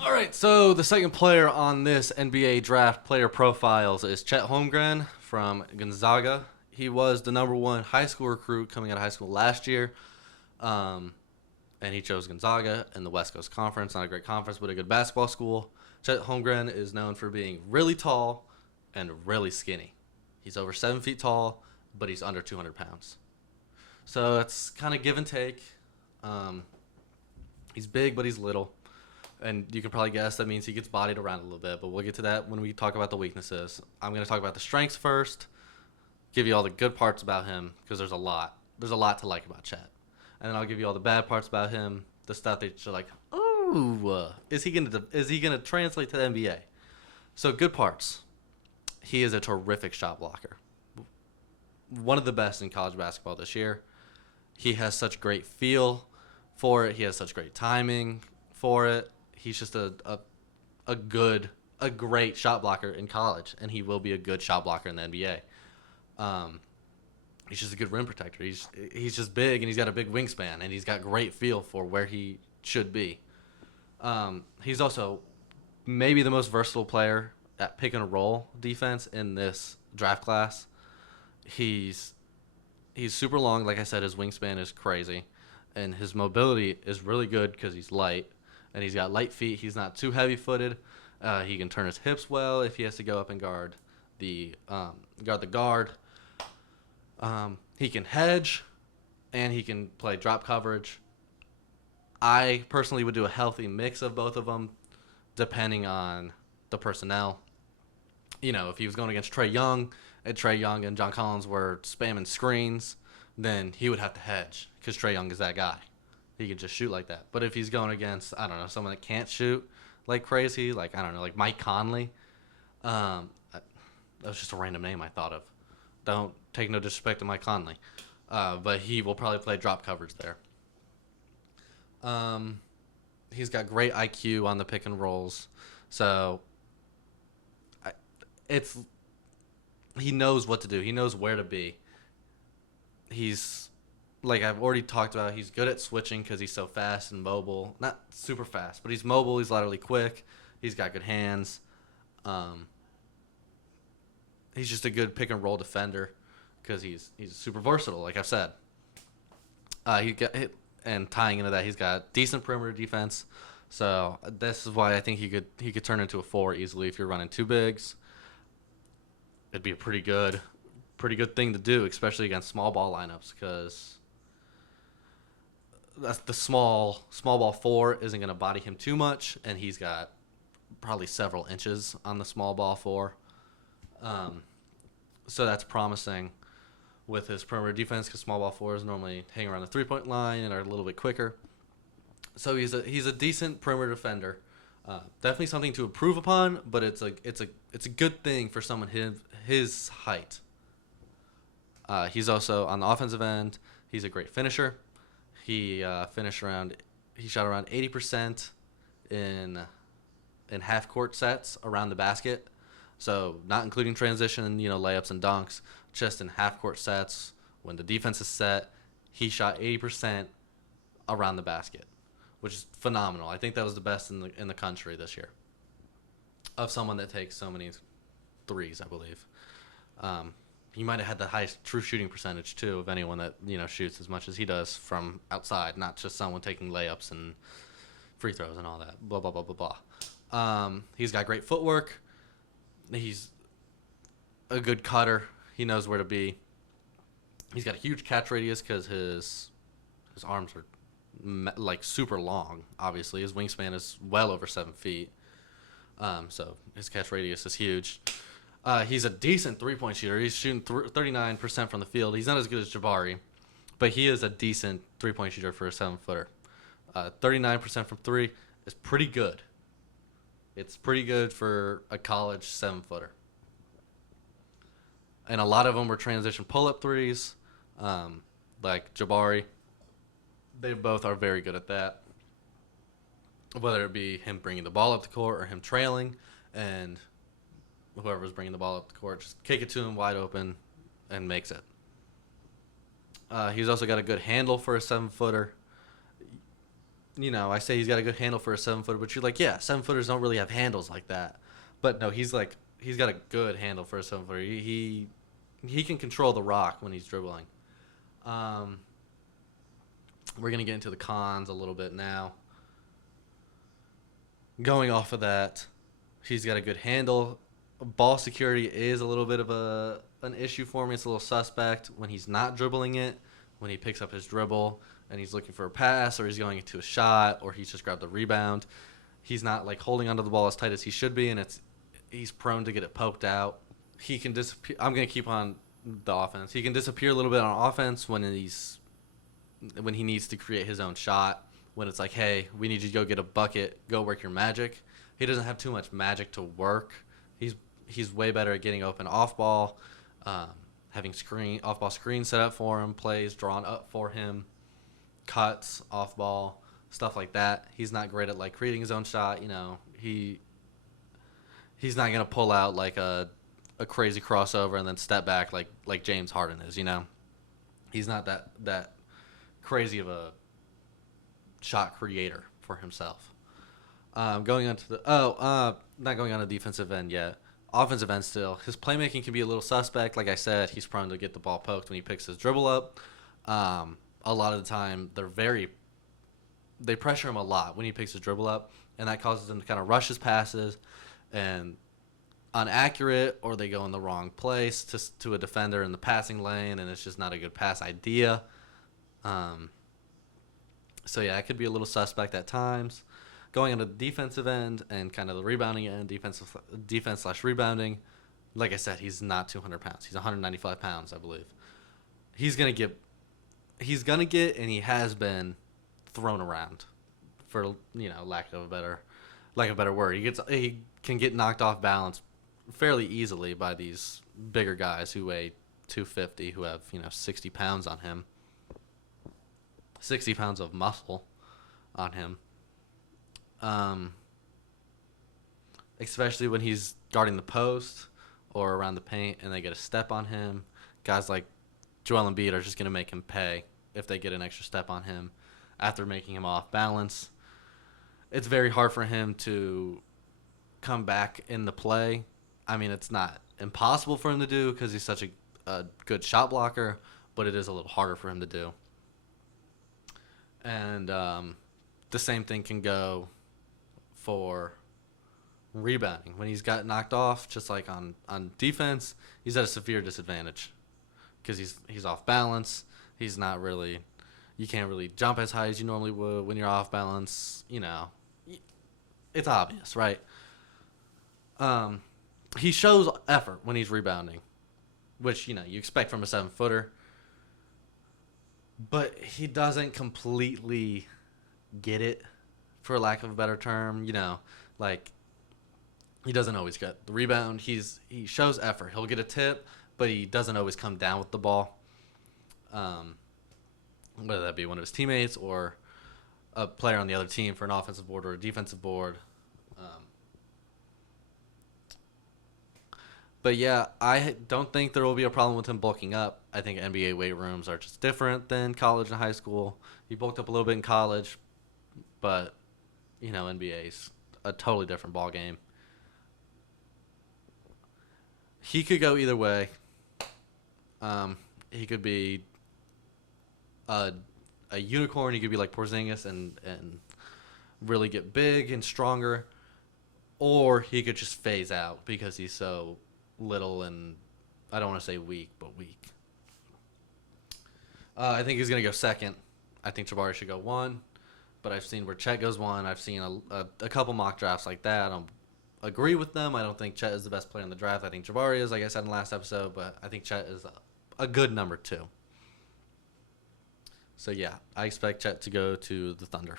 All right, so the second player on this NBA draft player profiles is Chet Holmgren from Gonzaga. He was the number one high school recruit coming out of high school last year, um, and he chose Gonzaga in the West Coast Conference. Not a great conference, but a good basketball school. Chet Holmgren is known for being really tall and really skinny. He's over 7 feet tall, but he's under 200 pounds. So it's kind of give and take. Um, he's big, but he's little. And you can probably guess that means he gets bodied around a little bit, but we'll get to that when we talk about the weaknesses. I'm going to talk about the strengths first, give you all the good parts about him because there's a lot. There's a lot to like about Chet. And then I'll give you all the bad parts about him, the stuff that you're like, "Oh, is he going to translate to the NBA?" So good parts. He is a terrific shot blocker. One of the best in college basketball this year. He has such great feel for it. He has such great timing for it. He's just a great shot blocker in college, and he will be a good shot blocker in the NBA. Um, he's just a good rim protector. He's just big, and he's got a big wingspan, and he's got great feel for where he should be. He's also maybe the most versatile player at pick and roll defense in this draft class. He's he's super long. Like I said, his wingspan is crazy, and his mobility is really good because he's light, and he's got light feet. He's not too heavy footed. He can turn his hips well if he has to go up and guard the guard. He can hedge, and he can play drop coverage. I personally would do a healthy mix of both of them, depending on the personnel. If he was going against Trey Young, and Trey Young and John Collins were spamming screens, then he would have to hedge because Trey Young is that guy. He can just shoot like that. But if he's going against, I don't know, someone that can't shoot like crazy, like, I don't know, like Mike Conley, that was just a random name I thought of. Don't take no disrespect to Mike Conley. But he will probably play drop coverage there. Um, he's got great IQ on the pick and rolls. So I, it's he knows what to do. He knows where to be. He's like I've already talked about. He's good at switching because he's so fast and mobile. Not super fast, but he's mobile. He's laterally quick. He's got good hands. Um, he's just a good pick and roll defender because he's super versatile. Like I've said, he got hit, and tying into that, he's got decent perimeter defense. So this is why I think he could turn into a four easily if you're running two bigs. It'd be a pretty good thing to do, especially against small ball lineups, because that's the small ball four isn't going to body him too much, and he's got probably several inches on the small ball four. Um, so that's promising with his perimeter defense because small ball fours normally hang around the 3 point line and are a little bit quicker. So he's a decent perimeter defender. Definitely something to improve upon, but it's a good thing for someone his height. He's also on the offensive end. He's a great finisher. He shot around 80% in half court sets around the basket. So not including transition, layups and dunks, just in half court sets when the defense is set, he shot 80% around the basket, which is phenomenal. I think that was the best in the country this year of someone that takes so many threes, I believe. He might have had the highest true shooting percentage too of anyone that shoots as much as he does from outside, not just someone taking layups and free throws and all that. Blah blah blah blah blah. He's got great footwork. He's a good cutter. He knows where to be. He's got a huge catch radius because his arms are like super long. Obviously, his wingspan is well over 7 feet. So his catch radius is huge. He's a decent 3 point shooter. He's shooting 39% from the field. He's not as good as Jabari, but he is a decent 3 point shooter for a 7 footer. 39% from three is pretty good. It's pretty good for a college 7 footer. And a lot of them were transition pull up threes, like Jabari. They both are very good at that. Whether it be him bringing the ball up the court or him trailing, and whoever's bringing the ball up the court just kick it to him wide open and makes it. He's also got a good handle for a 7 footer. I say he's got a good handle for a 7-footer, but you're like, yeah, 7-footers don't really have handles like that. But no, he's got a good handle for a 7-footer. He can control the rock when he's dribbling. Um, we're gonna get into the cons a little bit now. Going off of that, he's got a good handle. Ball security is a little bit of an issue for me. It's a little suspect when he's not dribbling it, when he picks up his dribble and he's looking for a pass, or he's going into a shot, or he's just grabbed a rebound. He's not like holding onto the ball as tight as he should be, and he's prone to get it poked out. He can disappear. I'm gonna keep on the offense. He can disappear a little bit on offense when he needs to create his own shot. When it's like, hey, we need you to go get a bucket, go work your magic. He doesn't have too much magic to work. He's way better at getting open off ball, having off ball screen set up for him, plays drawn up for him, cuts off ball, stuff like that. He's not great at like creating his own shot. He's not gonna pull out like a crazy crossover and then step back like James Harden is. He's not that crazy of a shot creator for himself. Going on to not going on the defensive end yet. Offensive end still. His playmaking can be a little suspect. Like I said, he's prone to get the ball poked when he picks his dribble up. A lot of the time, they pressure him a lot when he picks his dribble up, and that causes him to kind of rush his passes and inaccurate, or they go in the wrong place to a defender in the passing lane, and it's just not a good pass idea. So yeah, it could be a little suspect at times. Going on the defensive end and kind of the rebounding end, defense/rebounding, like I said, he's not 200 pounds. He's 195 pounds, I believe. He's gonna get, and he has been thrown around, for lack of a better word. He can get knocked off balance fairly easily by these bigger guys who weigh 250, who have 60 pounds on him, 60 pounds of muscle on him. Especially when he's guarding the post or around the paint and they get a step on him. Guys like Joel Embiid are just going to make him pay if they get an extra step on him after making him off balance. It's very hard for him to come back in the play. I mean, it's not impossible for him to do because he's such a good shot blocker, but it is a little harder for him to do. And the same thing can go for rebounding. When he's got knocked off, just like on defense, he's at a severe disadvantage because he's off balance. He's not really, you can't really jump as high as you normally would when you're off balance. It's obvious, right? He shows effort when he's rebounding, which you expect from a 7-footer, but he doesn't completely get it, for lack of a better term. Like he doesn't always get the rebound. He shows effort. He'll get a tip, but he doesn't always come down with the ball. Whether that be one of his teammates or a player on the other team for an offensive board or a defensive board. But yeah, I don't think there will be a problem with him bulking up. I think NBA weight rooms are just different than college and high school. He bulked up a little bit in college, but NBA's a totally different ball game. He could go either way. He could be a unicorn. He could be like Porzingis and really get big and stronger, or he could just phase out because he's so little and I don't want to say weak, but weak. I think he's going to go second. I think Jabari should go 1, but I've seen where Chet goes 1. I've seen a couple mock drafts like that. I don't agree with them. I don't think Chet is the best player in the draft. I think Jabari is, like I said in the last episode, but I think Chet is a good number 2. So yeah, I expect Chet to go to the Thunder.